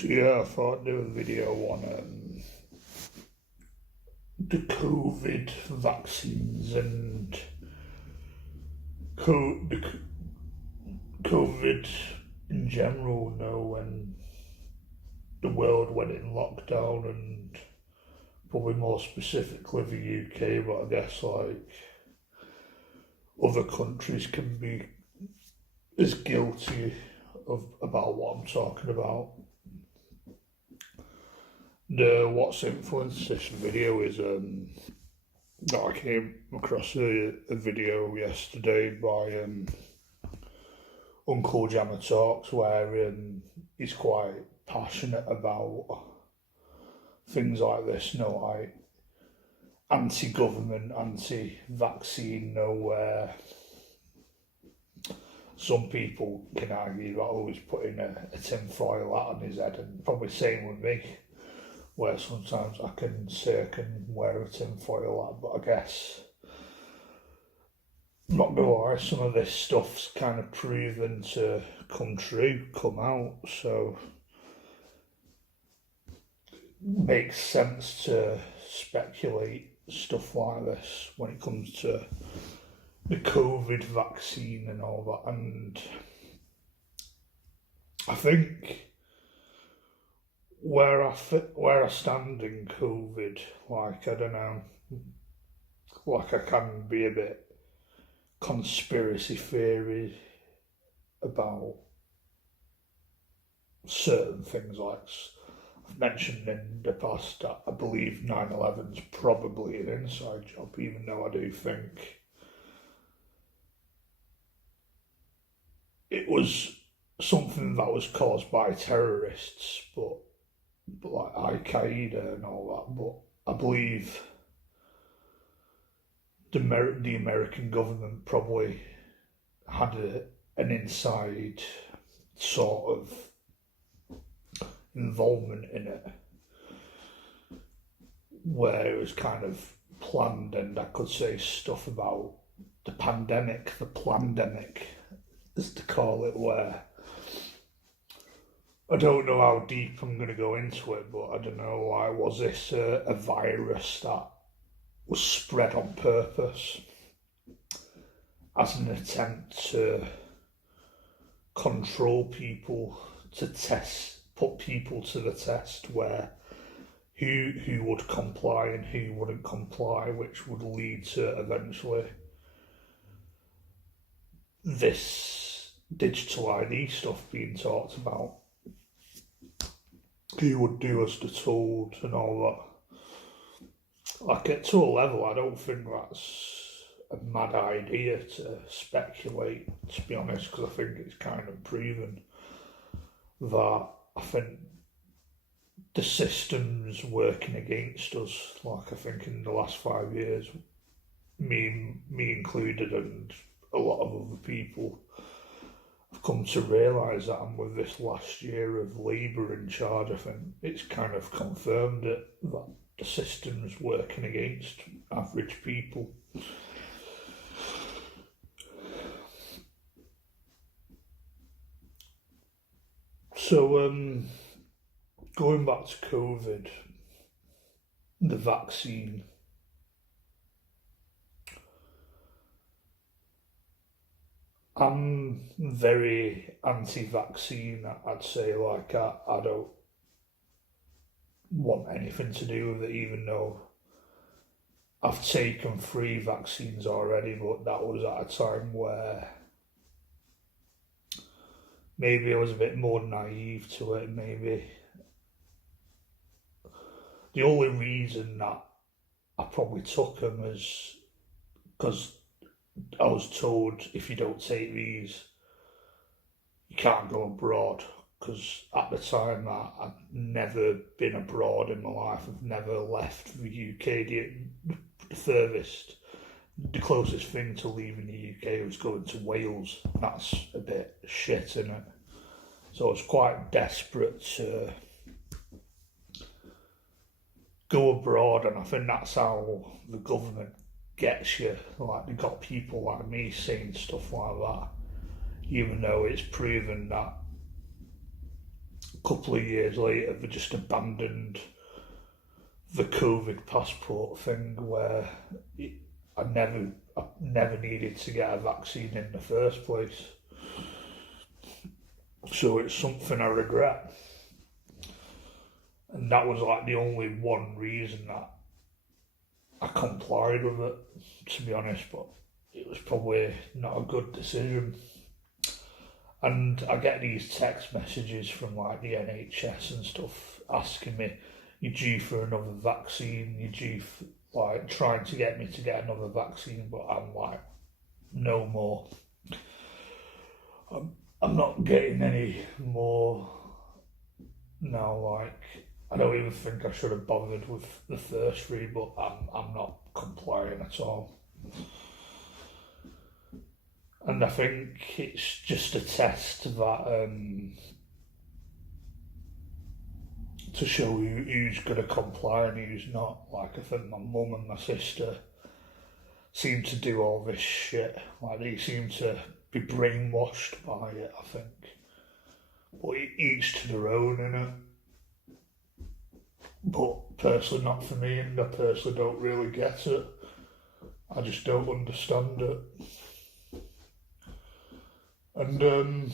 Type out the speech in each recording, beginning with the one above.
So yeah, I thought I'd do a video on the COVID vaccines and the COVID in general. When the world went in lockdown, and probably more specifically the UK, but I guess like other countries can be as guilty of about what I'm talking about. What's influenced this video is that I came across a video yesterday by Uncle Jammer Talks, where he's quite passionate about things like this, like anti-government, anti-vaccine, where some people can argue that always putting a tinfoil hat on his head, and probably same with me, where sometimes I can say I can wear a tinfoil hat, but I guess I'm not gonna lie, some of this stuff's kind of proven to come out, so it makes sense to speculate stuff like this when it comes to the COVID vaccine and all that. And I think where I stand in COVID, like, I don't know, like I can be a bit conspiracy theory about certain things. Like I've mentioned in the past that I believe 9/11's probably an inside job, even though I do think it was something that was caused by terrorists, but like Al-Qaeda and all that. But I believe the American government probably had an inside sort of involvement in it, where it was kind of planned, and I could say stuff about the plandemic, as to call it, where I don't know how deep I'm going to go into it, but I don't know, like, was this a virus that was spread on purpose as an attempt to control people, to put people to the test, where who would comply and who wouldn't comply, which would lead to eventually this digital ID stuff being talked about. Who would do as they're told and all that. Like, to a level, I don't think that's a mad idea to speculate, to be honest, because I think it's kind of proven that I think the system's working against us. Like, I think in the last 5 years, me included, and a lot of other people, I've come to realise that, and with this last year of Labour in charge, I think it's kind of confirmed that the system's working against average people. So, going back to COVID, the vaccine, I'm very anti-vaccine. I'd say, like, I don't want anything to do with it, even though I've taken 3 vaccines already, but that was at a time where maybe I was a bit more naive to it. Maybe the only reason that I probably took them is because I was told, if you don't take these, you can't go abroad. Because at the time, I'd never been abroad in my life. I've never left the UK. The closest thing to leaving the UK was going to Wales. That's a bit shit, isn't it? So I was quite desperate to go abroad, and I think that's how the government gets you. Like, they got people like me saying stuff like that, even though it's proven that a couple of years later, they just abandoned the COVID passport thing where I never needed to get a vaccine in the first place. So it's something I regret. And that was like the only one reason that I complied with it, to be honest, but it was probably not a good decision. And I get these text messages from like the NHS and stuff asking me, you're due for another vaccine, you're due for, like trying to get me to get another vaccine, but I'm like, no more. I'm not getting any more now, like, I don't even think I should have bothered with the first three, but I'm not complying at all. And I think it's just a test that to show who's going to comply and who's not. Like, I think my mum and my sister seem to do all this shit. Like, they seem to be brainwashed by it, I think. But each to their own, innit? But personally not for me, and I personally don't really get it. I just don't understand it. And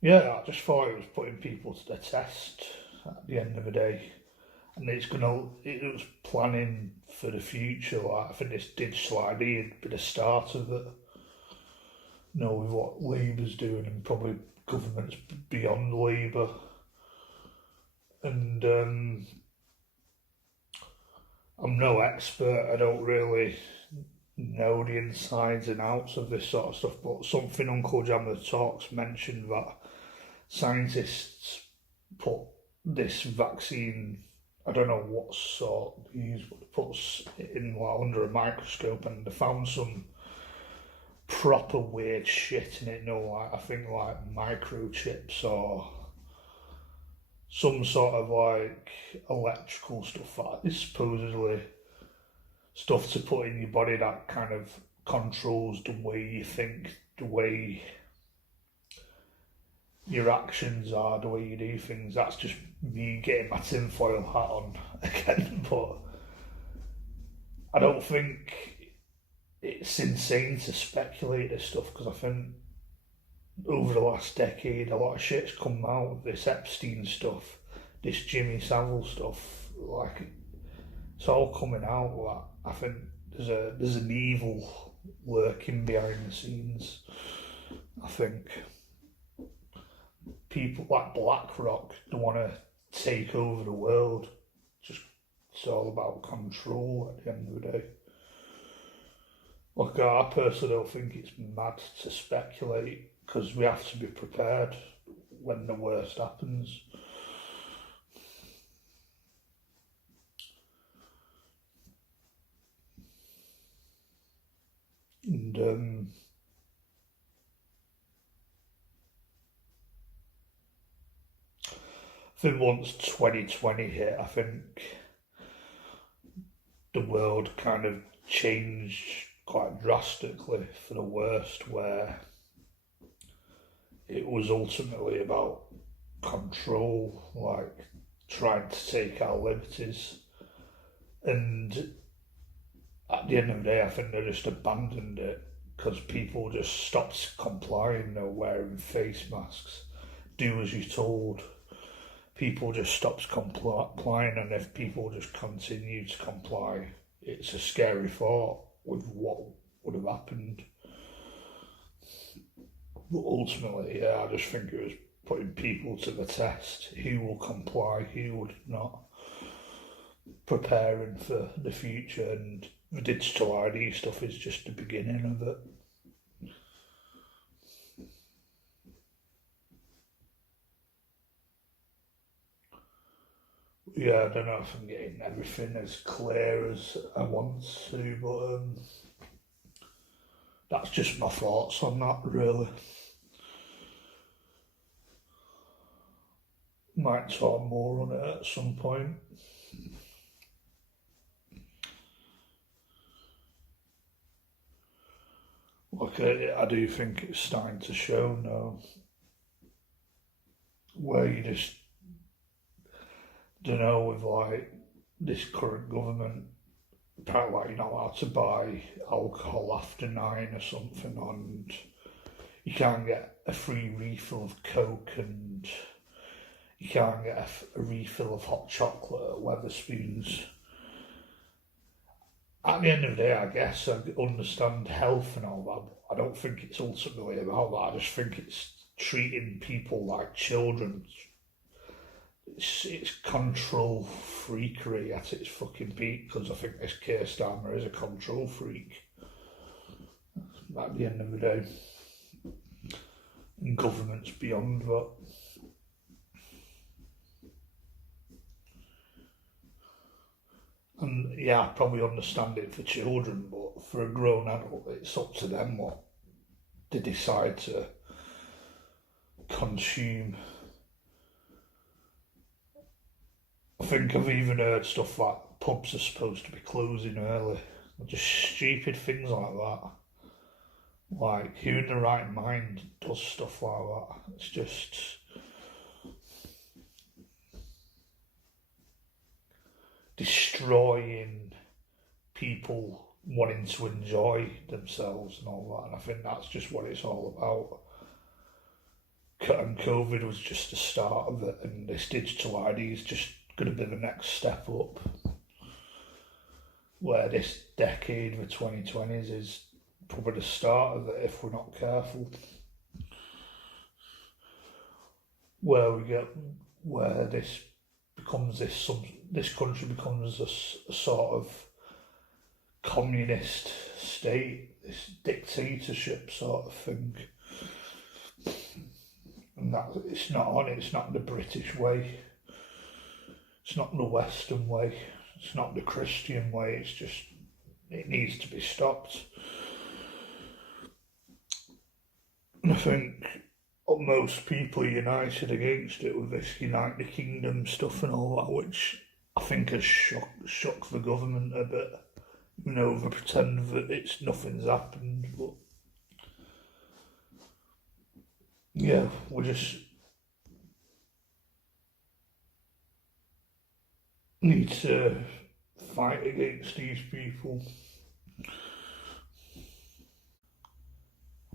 yeah, I just thought it was putting people to the test at the end of the day. And it was planning for the future. Like, I think this digital ID would be the start of it. You know, with what Labour's doing and probably governments beyond Labour. And I'm no expert, I don't really know the insides and outs of this sort of stuff, but something Uncle Jam the Talks mentioned that scientists put this vaccine, I don't know what sort they use, but they put it in like under a microscope and they found some proper weird shit in it, like I think like microchips or some sort of like electrical stuff that is supposedly stuff to put in your body that kind of controls the way you think, the way your actions are, the way you do things. That's just me getting my tinfoil hat on again, but I don't think it's insane to speculate this stuff, because I think over the last decade a lot of shit's come out of this Epstein stuff, this Jimmy Savile stuff, like it's all coming out. Like, I think there's an evil lurking behind the scenes. I think people like BlackRock, they want to take over the world. It's all about control at the end of the day. Look, I personally don't think it's mad to speculate, because we have to be prepared when the worst happens. And I think once 2020 hit, I think the world kind of changed quite drastically for the worst, where it was ultimately about control, like trying to take our liberties. And at the end of the day, I think they just abandoned it because people just stopped complying, wearing face masks, do as you're told. People just stopped complying, and if people just continue to comply, it's a scary thought with what would have happened. But ultimately, yeah, I just think it was putting people to the test. Who will comply, who would not. Preparing for the future, and the digital ID stuff is just the beginning of it. Yeah, I don't know if I'm getting everything as clear as I want to, but that's just my thoughts on that, really. Might talk more on it at some point. Like, I do think it's starting to show now, where you just don't know, with like this current government, apparently like, you're not allowed to buy alcohol after 9 or something, and you can't get a free refill of Coke, and you can't get a refill of hot chocolate at Weatherspoons. At the end of the day, I guess I understand health and all that, but I don't think it's ultimately about that. I just think it's treating people like children. It's control freakery at its fucking peak, because I think this Keir Starmer is a control freak at the end of the day. And government's beyond that. And yeah, I probably understand it for children, but for a grown adult, it's up to them what they decide to consume. I think I've even heard stuff like pubs are supposed to be closing early. Just stupid things like that. Like, who in the right mind does stuff like that? It's just destroying people wanting to enjoy themselves and all that. And I think that's just what it's all about. And COVID was just the start of it, and this digital ID is just going to be the next step up. Where this decade, the 2020s, is probably the start of it if we're not careful. Where this becomes this country becomes a sort of communist state, this dictatorship sort of thing. And that it's not the British way, it's not the Western way, it's not the Christian way, it needs to be stopped. And I think most people are united against it with this United Kingdom stuff and all that, which I think has shocked the government a bit. You know, they pretend that nothing's happened, but yeah, we just need to fight against these people.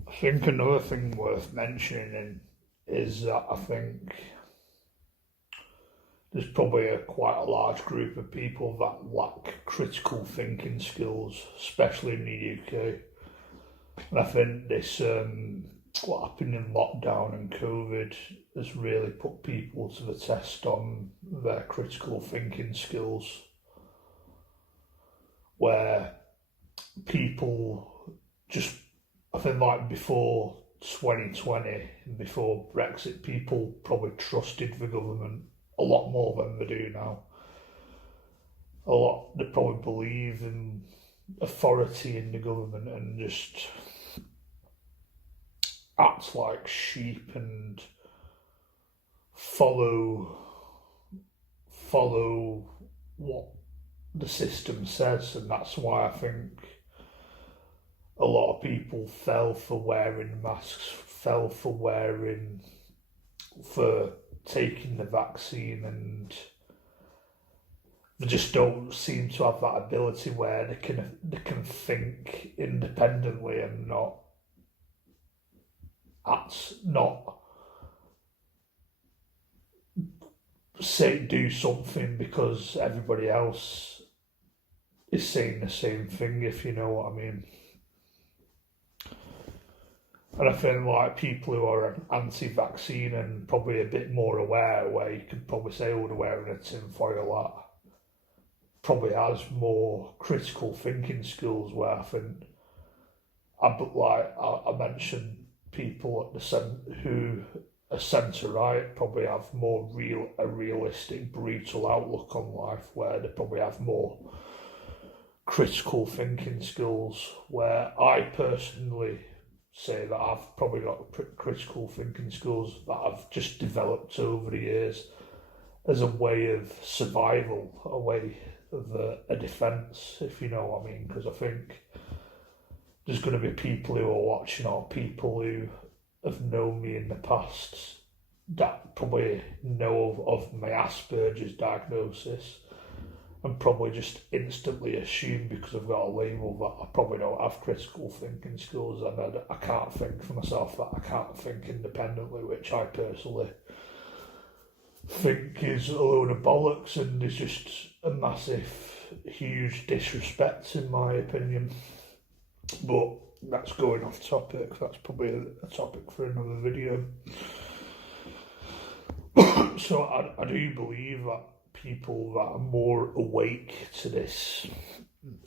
I think another thing worth mentioning is that I think there's probably quite a large group of people that lack critical thinking skills, especially in the UK. And I think this, what happened in lockdown and COVID, has really put people to the test on their critical thinking skills, where people just, I think like before 2020, before Brexit, people probably trusted the government a lot more than they do now. They probably believe in authority in the government and just act like sheep and follow what the system says. And that's why I think a lot of people fell for wearing masks, fell for taking the vaccine, and they just don't seem to have that ability where they can think independently and not say do something because everybody else is saying the same thing, if you know what I mean. And I feel like people who are anti-vaccine and probably a bit more aware, where you could probably say, oh, they're wearing a tinfoil hat, probably has more critical thinking skills, where I think, I mentioned people at who are centre-right probably have a realistic, brutal outlook on life, where they probably have more critical thinking skills, where I personally say that I've probably got critical thinking skills that I've just developed over the years as a way of survival, a way of a defence, if you know what I mean. Because I think there's going to be people who are watching, or people who have known me in the past that probably know of my Asperger's diagnosis, and probably just instantly assume, because I've got a label, that I probably don't have critical thinking skills, and I can't think for myself, that I can't think independently, which I personally think is a load of bollocks and is just a massive, huge disrespect in my opinion. But that's going off topic. That's probably a topic for another video. So I do believe that people that are more awake to this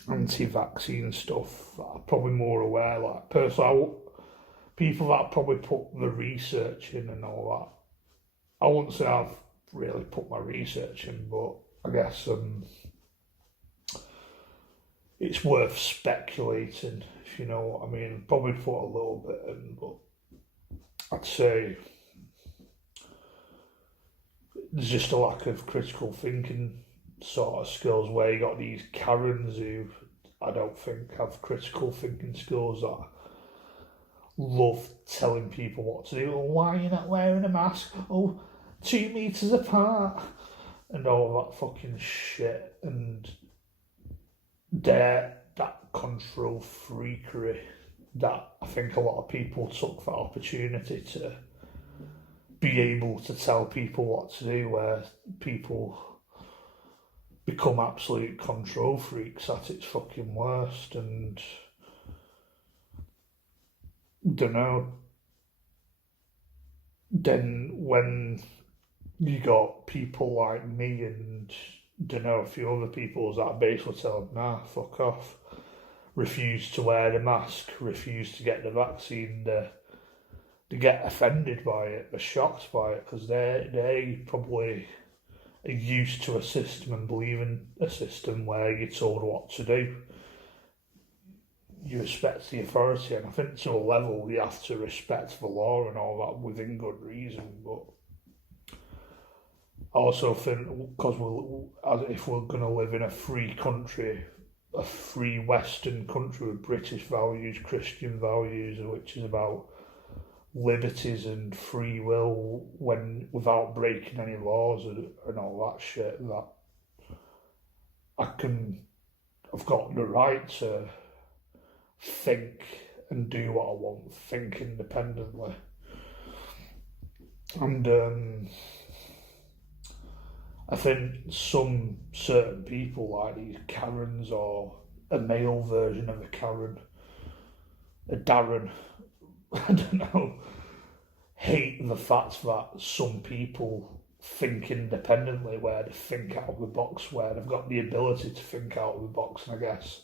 anti-vaccine stuff are probably more aware. Like personally, people that probably put the research in and all that. I wouldn't say I've really put my research in, but I guess it's worth speculating, if you know what I mean. Probably put a little bit in, but I'd say there's just a lack of critical thinking sort of skills, where you got these Karens who I don't think have critical thinking skills, that love telling people what to do. Oh, why are you not wearing a mask? Oh, 2 meters apart, and all that fucking shit. And that control freakery that I think a lot of people took that opportunity to be able to tell people what to do, where people become absolute control freaks at its fucking worst. And don't know, then when you got people like me and don't know, a few other people that basically tell them, nah, fuck off, refuse to wear the mask, refuse to get the vaccine, they get offended by it, they're shocked by it, because they probably are used to a system and believe in a system where you're told what to do. You respect the authority, and I think to a level you have to respect the law and all that within good reason. But I also think, because if we're going to live in a free country, a free Western country with British values, Christian values, which is about liberties and free will, when without breaking any laws and all that shit, that I've got the right to think and do what I want, think independently. And I think some certain people, like these Karens, or a male version of a Karen, a Darren, I don't know, hate the fact that some people think independently, where they think out of the box, where they've got the ability to think out of the box. And I guess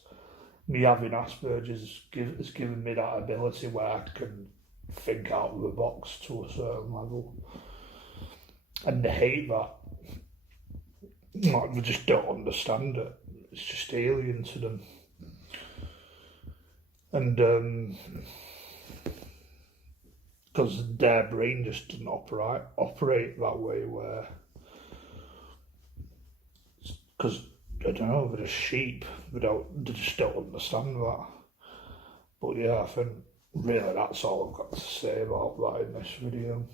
me having Asperger's has given me that ability where I can think out of the box to a certain level. And they hate that. Like, they just don't understand it. It's just alien to them. And because their brain just doesn't operate that way, where, because I don't know, they're just sheep. They just don't understand that. But yeah, I think really that's all I've got to say about that in this video.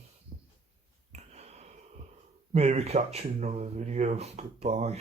Maybe catch you in another video. Goodbye.